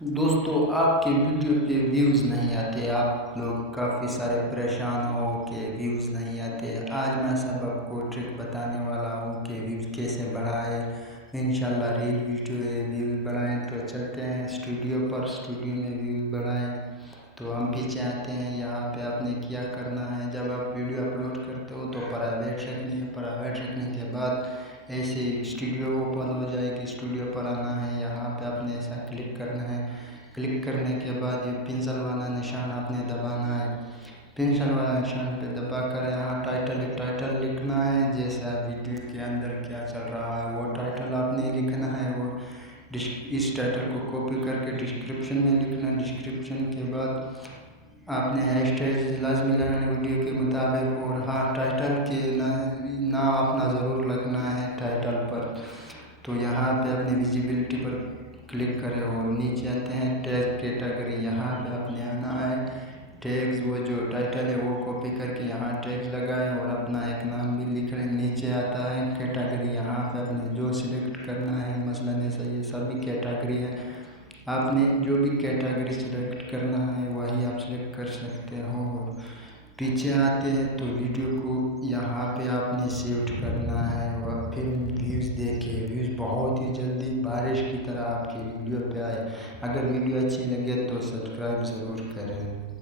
दोस्तों, आपके वीडियो पे व्यूज़ नहीं आते। आप लोग काफ़ी सारे परेशान हो कि व्यूज़ नहीं आते। आज मैं सब आपको ट्रिक बताने वाला हूँ कि व्यूज़ कैसे बढ़ाएं। इंशाल्लाह रील वीडियो व्यूज़ बढ़ाएं। तो चलते हैं स्टूडियो पर, स्टूडियो में व्यूज़ बढ़ाएं। तो हम पीछे आते हैं। यहाँ पे आपने क्या करना है, जब आप वीडियो अपलोड करते हो तो प्राइवेट रखनी है। प्राइवेट रखने के बाद ऐसे स्टूडियो ओपन हो जाएगी। स्टूडियो पर आना है, यहाँ पे आपने ऐसा क्लिक करना है। क्लिक करने के बाद ये पेंसिल वाला निशान आपने दबाना है। पेंसिल वाला निशान पे दबाकर यहाँ टाइटल लिखना है। जैसा वीडियो के अंदर क्या चल रहा है वो टाइटल आपने लिखना है। वो इस टाइटल को कॉपी करके डिस्क्रिप्शन में लिखना। डिस्क्रिप्शन के बाद आपने हैशटैग लाजमी लगाना वीडियो के मुताबिक। और हाँ, टाइटल के नाम अपना ज़रूर लगना है टाइटल पर। तो यहाँ पे अपनी विजिबिलिटी पर क्लिक करें और नीचे आते हैं टैग कैटेगरी। यहाँ पे आपने आना है टैग्स, वो जो टाइटल है वो कॉपी करके यहाँ टैग लगाएं और अपना एक नाम भी लिख लें। नीचे आता है कैटेगरी, यहाँ पे आपने जो सिलेक्ट करना है, मसलन ऐसा ये सभी कैटेगरी है। आपने जो भी कैटेगरी सिलेक्ट करना है वही आप सिलेक्ट कर सकते हो। पीछे आते हैं तो वीडियो को यहाँ पे आपने सेव करना है और फिर व्यूज़ देखिए। व्यूज़ बहुत ही जल्दी बारिश की तरह आपकी वीडियो पे आए। अगर वीडियो अच्छी लगे तो सब्सक्राइब ज़रूर करें।